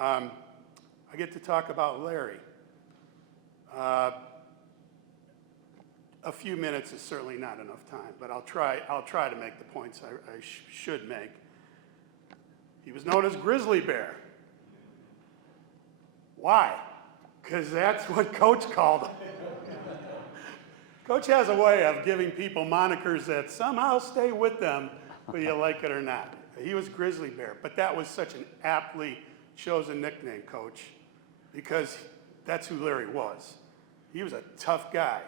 I get to talk about Larry. A few minutes is certainly not enough time, but I'll try to make the points I should make. He was known as Grizzly Bear. Why? Because that's what Coach called him. Coach has a way of giving people monikers that somehow stay with them, whether you like it or not. He was Grizzly Bear, but that was such an aptly chosen nickname, Coach, because that's who Larry was. He was a tough guy.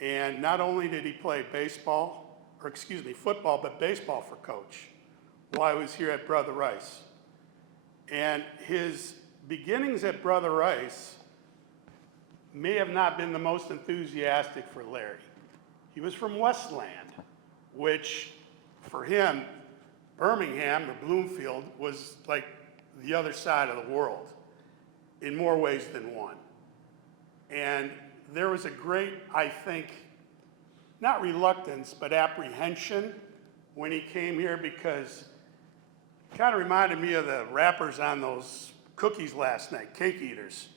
And not only did he play football, but baseball for Coach while he was here at Brother Rice. And his beginnings at Brother Rice may have not been the most enthusiastic for Larry. He was from Westland, which for him, Birmingham or Bloomfield was like the other side of the world in more ways than one. And there was a great, I think, not reluctance, but apprehension when he came here, because it kind of reminded me of the wrappers on those cookies last night, cake eaters.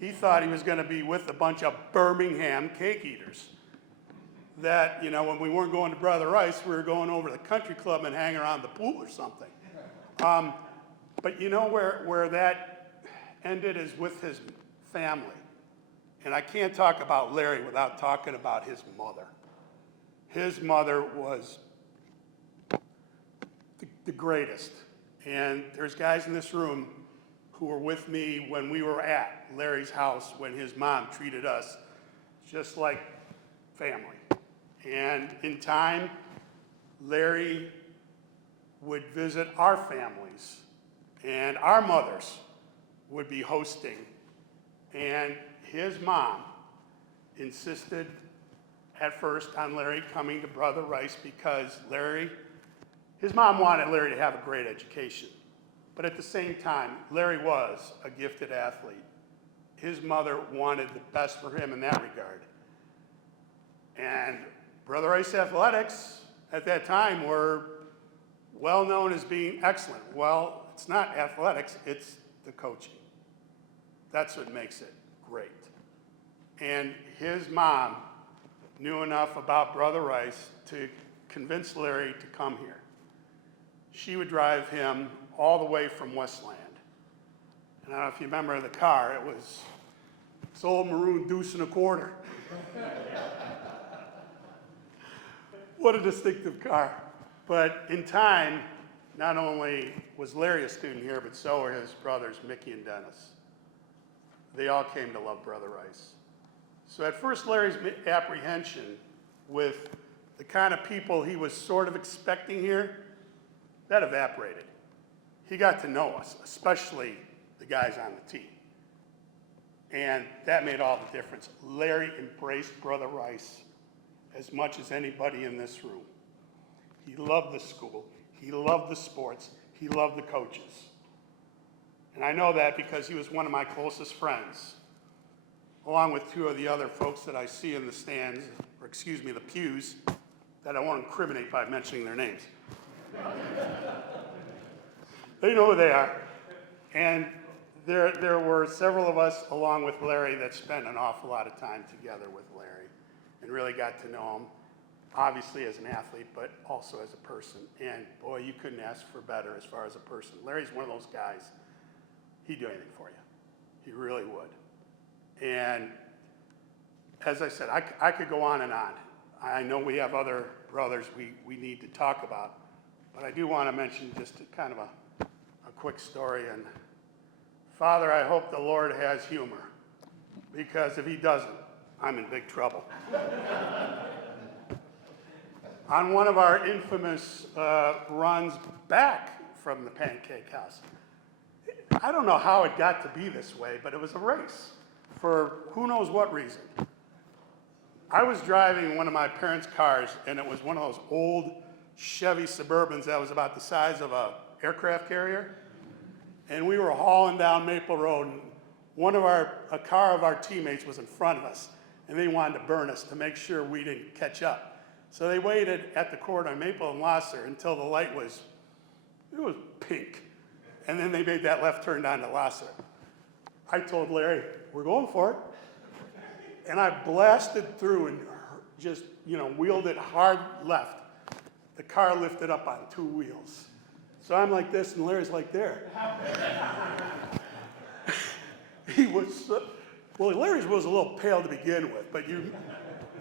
He thought he was going to be with a bunch of Birmingham cake eaters. That, you know, when we weren't going to Brother Rice, we were going over to the country club and hanging around the pool or something. But you know where that ended is with his family. And I can't talk about Larry without talking about his mother. His mother was the greatest. And there's guys in this room who were with me when we were at Larry's house when his mom treated us just like family. And in time, Larry would visit our families, and our mothers would be hosting. And his mom insisted at first on Larry coming to Brother Rice because his mom wanted Larry to have a great education. But at the same time, Larry was a gifted athlete. His mother wanted the best for him in that regard. And Brother Rice athletics at that time were well known as being excellent. Well, it's not athletics, it's the coaching. That's what makes it great. And his mom knew enough about Brother Rice to convince Larry to come here. She would drive him all the way from Westland. And I don't know if you remember the car, it was this old maroon deuce and a quarter. What a distinctive car. But in time, not only was Larry a student here, but so were his brothers, Mickey and Dennis. They all came to love Brother Rice. So at first, Larry's apprehension with the kind of people he was sort of expecting here, that evaporated. He got to know us, especially the guys on the team. And that made all the difference. Larry embraced Brother Rice as much as anybody in this room. He loved the school. He loved the sports. He loved the coaches. And I know that because he was one of my closest friends, along with two of the other folks that I see in the stands, or excuse me, the pews, that I won't incriminate by mentioning their names. They know who they are. And there were several of us, along with Larry, that spent an awful lot of time together with Larry and really got to know him, obviously as an athlete, but also as a person. And boy, you couldn't ask for better as far as a person. Larry's one of those guys, he'd do anything for you. He really would. And as I said, I could go on and on. I know we have other brothers we need to talk about, but I do want to mention just kind of a quick story. And Father, I hope the Lord has humor, because if he doesn't, I'm in big trouble. On one of our infamous runs back from the Pancake House, I don't know how it got to be this way, but it was a race for who knows what reason. I was driving one of my parents' cars, and it was one of those old Chevy Suburbans that was about the size of an aircraft carrier. And we were hauling down Maple Road, and a car of our teammates was in front of us, and they wanted to burn us to make sure we didn't catch up. So they waited at the corner on Maple and Lasser until the light was pink. And then they made that left turn down to Lasser. I told Larry, we're going for it. And I blasted through and just, wheeled it hard left. The car lifted up on 2 wheels. So I'm like this and Larry's like there. He was, Larry's was a little pale to begin with, but you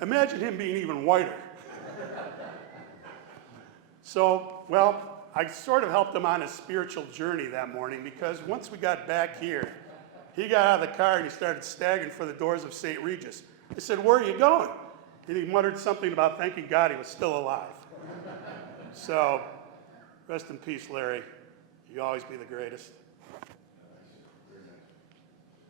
imagine him being even whiter. So, I sort of helped him on a spiritual journey that morning because once we got back here, he got out of the car and he started staggering for the doors of St. Regis. I said, where are you going? And he muttered something about thanking God he was still alive. So, rest in peace, Larry. You always be the greatest.